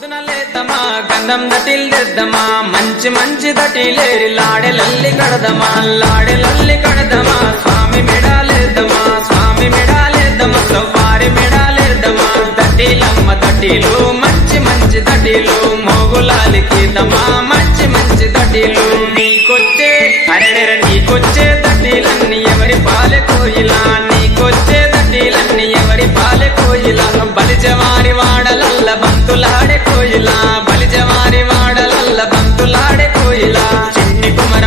పొద్దున లేద్దామా గంధం దటిల్దేద్దామా మంచి మంచి దటిలేరి లాడెలల్లి కడదమా లాడెలల్లి కడదమా స్వామి మెడాలేద్దామా స్వామి మెడాలేద్దామా సవ్వారి మెడాలేద్దామా దటిలమ్మ దటిలు మంచి మంచి దటిలు మోగులాలికిద్దామా మంచి మంచి దటిలు నీకొచ్చే అరెరెర నీకొచ్చే దటిలన్నీ ఎవరి పాలె కోయిలా నీకొచ్చే దటిలన్నీ ఎవరి పాలె కోయిలా బలిజవారి వాడలల్ల బంతులాడే కోయిలా బలిజవారి వాడలల్ల బంతులాడే కోయిలా చిన్ని కుమర